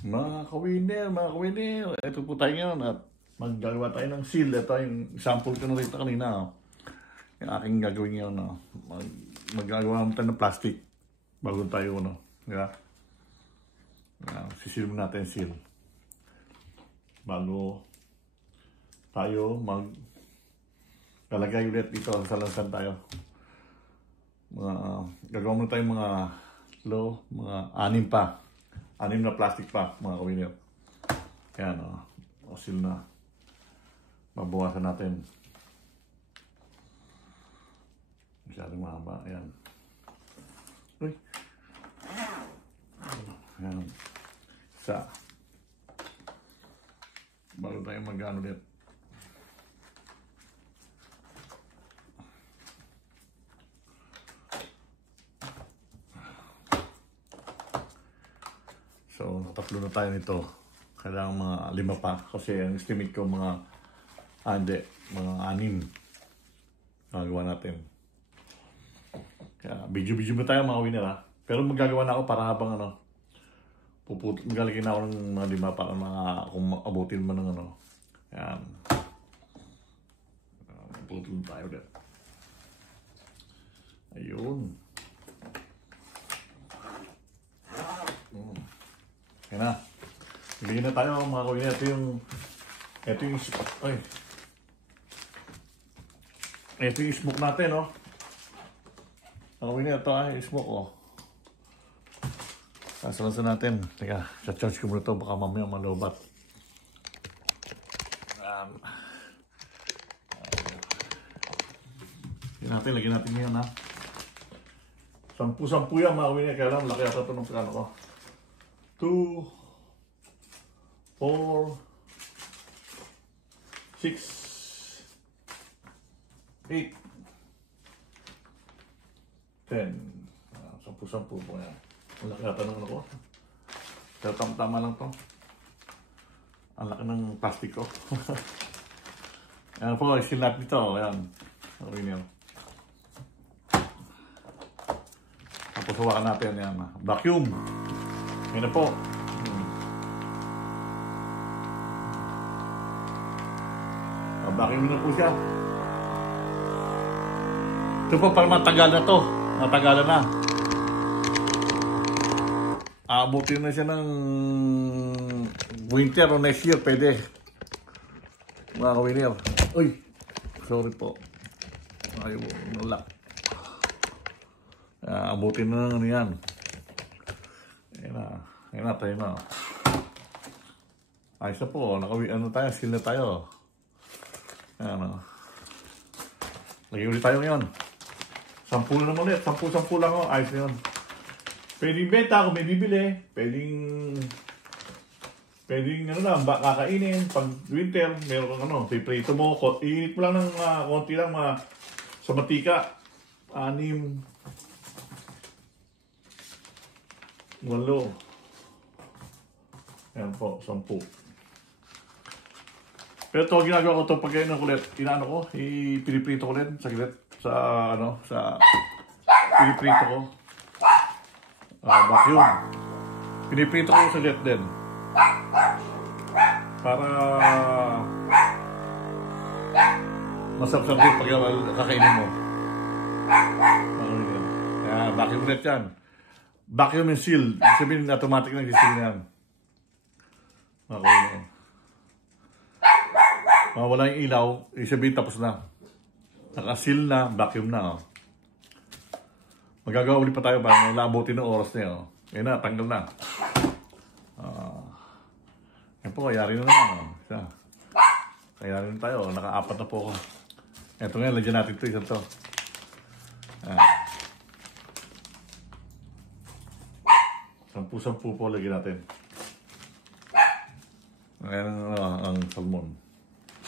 Mga kawiner, ito po tayo ngayon at maggagawa tayo ng seal. Ito yung sample ko na rito kanina. Yung aking gagawin ngayon. Maggagawa naman tayo ng plastic bago tayo, yeah. Sisil natin seal. Bago tayo lalagay ulit dito sa lansan tayo. Gagawa muna tayo mga 6 na plastic pa, mga kawiner. Ayan, seal na. Babawasan natin. Masyadong mahaba. Ayan. Uy. Ayan. Isa. Bago tayo mag-ano ulit. So, 3 na tayo nito. Kailangan mga 5 pa. Kasi ang estimate ko mga 6. Gagawa natin. Kaya, video-video mo tayo mga winner, ha. Pero magagawa na ako para habang magalagay na ako ng mga 5 para kung abutin mo ng Ayan. Puputol tayo ulit. Ayun. Yan na. Bigyan na tayo mga kawiner. Ito yung smoke natin, Mga kawiner, ito ay smoke, Sasalansan natin. Teka, sa-charge ko muna ito. Baka mamaya malobat. Lagyan natin yan, ha. 10 yan, mga kawiner. Kaya lang, laki ata ito ng plano ko. 2, 4, 6, 8, 10. 10 po yan. Ang laki ata ng ko. Pero tama lang to. Ang laki ng plastic ko. Ayan po, isil natin ito. Ayan. Okay niyo. Tapos hawakan natin yan. Vacuum. Yan na po. Vacuum na po siya. Ito po para matagal na to. Matagalan na. Aabutin na siya ng winter o next year. Pwede. Mga kawiner. Uy. Sorry po. Ayaw. Wala. Aabutin na yan. Ayan na tayo na. Ayos na po. Skill na tayo. Ayan na. Lagi ulit tayo ngayon. 10 na ulit. 10 lang ako. Ayos na yun. Pwedeng benta kung may bibili. Pwedeng kakainin. Pag winter, meron kang piprito mo. Iinit mo lang ng konti lang sa matika. 6, 8. Ayan po, 10. Pero ito, ginagawa ko ito pag ulit. Piniprito ko ulit sa gilid. Piniprito ko. Vacuum. Piniprito ko sa gilid din. Para masarap din pag kakainin mo. Kaya vacuum ulit yan. Vacuum and seal. Sabihin automatic na seal na yan. Wala yung ilaw, sabihin tapos na. Naka-seal na, vacuum na. Magagawa ulit pa tayo para nalabutin ng oras na yun. Yan na, tanggal na. Yan po, kayari na naman. Kayari na tayo, naka-4 na po ako. Ito ngayon, lagyan natin ito, isa ito. 10 po lagyan natin. Ayan ang salmon.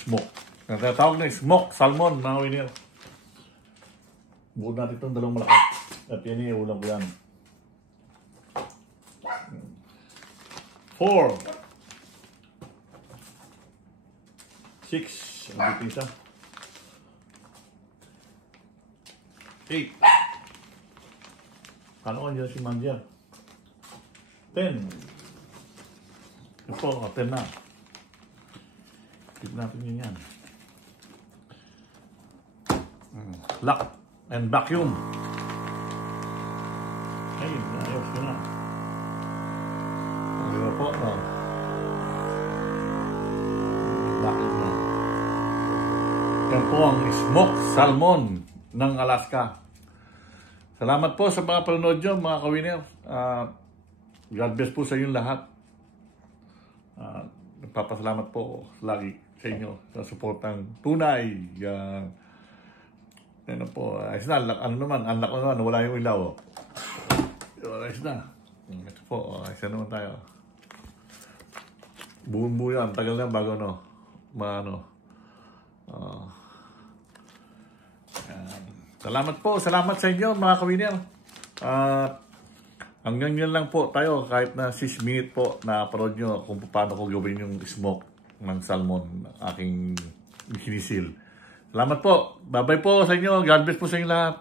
Smoke. Natatawag na smoke salmon, mga winner. Buod natin itong 2 malaki. At yan yung ulam ko yan. 4, 6. Ang bitin siya. 8. Paano ka dyan si Mandia? 10. Ito po, open na. Keep natin yun yan. Lock and vacuum. Ay, ayos ko na. Diba po, no? Vacuum na. Yan po ang smoked salmon ng Alaska. Salamat po sa mga panonood nyo, mga kawiner. God bless po sa inyong lahat. Nagpapasalamat po lagi sa inyo sa suportang tunay. Ano po, ayos na, ano naman, anak ko naman, wala yung ilaw. Ayos na. Ito po, ayos na naman tayo. Buo yan, tagal na bago salamat po, salamat sa inyo mga kawiner. Hanggang yan lang po tayo, kahit na 6 minutes po na parod nyo kung paano ko gawin yung smoke ng salmon aking hinisil. Salamat po. Bye-bye po sa inyo. God bless po sa inyo lahat.